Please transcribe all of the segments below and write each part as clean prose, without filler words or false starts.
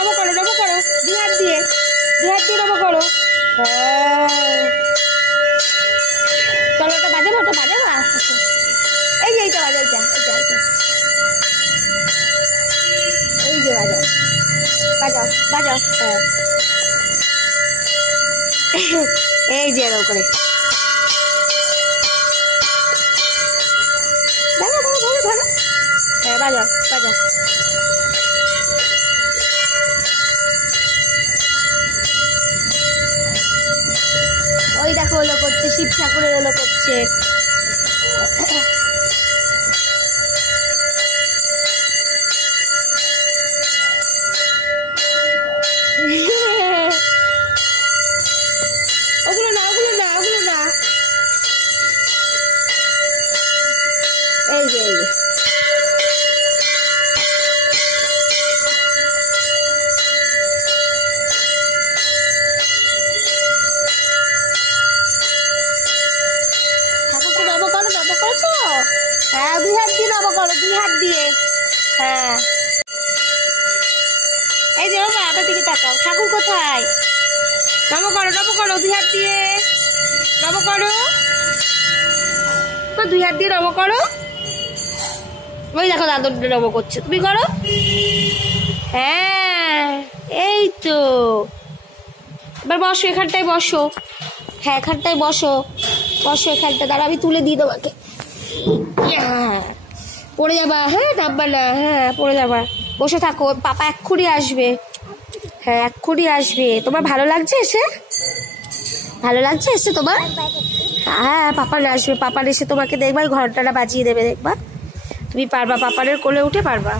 নমো করো, নমো করো, দুই হাত দিয়ে নমো করো। চলো ওটা বাজাবো, এই যে এইটা বাজাও, এই যে বাজাও, হ্যাঁ এই যে এরকম করে ধরো, হ্যাঁ বাজাও। ওই দেখো ওলো করছে, শিব ঠাকুরের ওলো করছে। ওগুলো না এই যে হ্যাঁ দুই হাত দিয়ে নমো করো, দুই হাত দিয়ে। হ্যাঁ এই যে বাবা আমার দিকে তাকাও, ঠাকুর কোথায়? নমো করো, দুই হাত দিয়ে নমো করো, দুই হাত দিয়ে নমো করো। ওই দেখো দাদুর নমো করছে, তুমি করো। হ্যাঁ এই তো, এবার বসো, এখানটায় বসো। হ্যাঁ এখানটায় বসো, এখানটা। দাঁড়া আমি তুলে দিই তোমাকে। পড়ে যাবা, হ্যাঁ নামবা না, হ্যাঁ পড়ে যাবা। বসে থাকো, পাপা এক্ষুনি আসবে। হ্যাঁ এক্ষুনি আসবে। তোমার ভালো লাগছে এসে? তোমার? হ্যাঁ পাপার আসবে, পাপার এসে তোমাকে দেখবা ঘন্টাটা বাজিয়ে দেবে, দেখবা তুমি পারবা, পাপারের কোলে উঠে পারবা।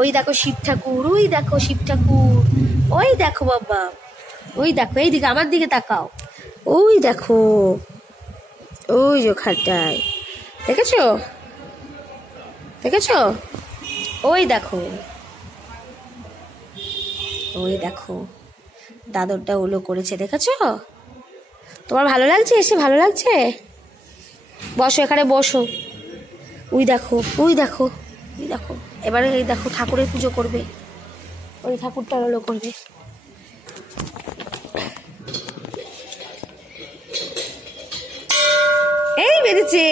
ওই দেখো শিব ঠাকুর, ওই দেখো বাবা, ওই দেখো এইদিকে আমার দিকে তাকাও, ওই দেখো, ওই যে খাটায়, দেখেছো? ওই দেখো দাদরটা ওলো করেছে, দেখেছো? তোমার ভালো লাগছে এসে? বসো, এখানে বসো। ওই দেখো এবারে এই দেখো ঠাকুরের পুজো করবে, ওই ঠাকুরটা ওলো করবে। এই বেড়েছে,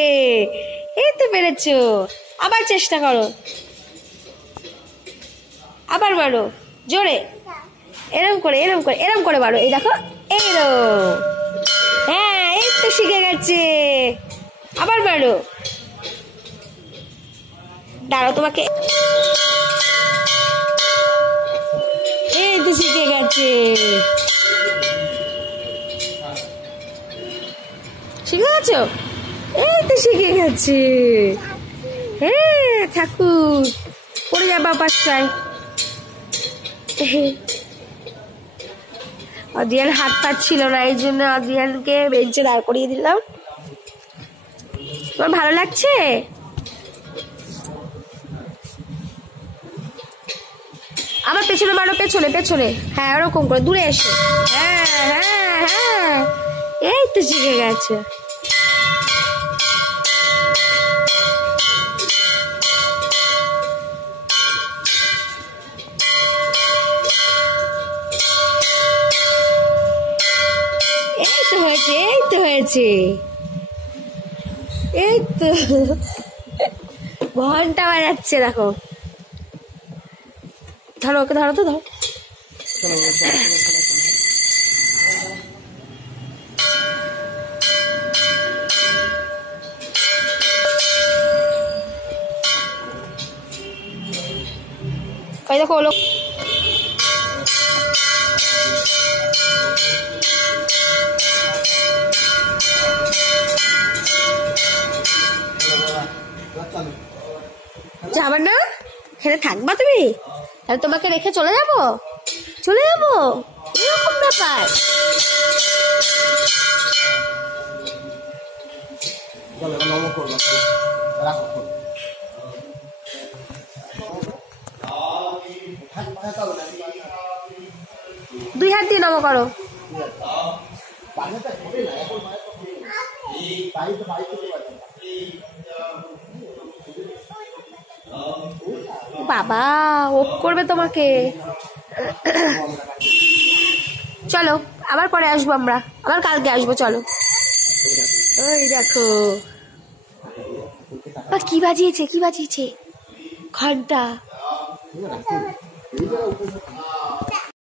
এই তো পেরেছো। আবার চেষ্টা করো, আবার মারো জোরে, এরম করে মারো। এই দেখো হ্যাঁ এই তো শিখে গেছে। আবার মারো, দাঁড়াও তোমাকে, এই তো শিখে গেছে। এই তো শিখে গেছে। হ্যাঁ ঠাকুর, পড়ে যাবা পাঁচটায়। অদ্রিয়ান হাত পাচ্ছিল না, এই জন্য অদ্রিয়ানকে বেঞ্চে দাঁড় করিয়ে দিলাম। তোমার ভালো লাগছে? আবার পেছনে মারো, পেছনে। হ্যাঁ ওরকম করে দূরে এসো। হ্যাঁ এই তো শিখে গেছে। এই তো ঘন্টা বাজাচ্ছে, দেখো। ধরো ওকে, ধরো। ওই দেখো ওলো, যাবার না? এখানে থাকবা তুমি? তাহলে তোমাকে রেখে চলে যাবো? এরকম ব্যাপার? দুই হাত দিয়ে নমো করো। বাবা ওপ করবে তোমাকে। চলো আবার পরে আসবো, আমরা আবার কালকে আসবো, চলো। ওই দেখো কি বাজিয়েছে, কি বাজিয়েছে, ঘন্টা।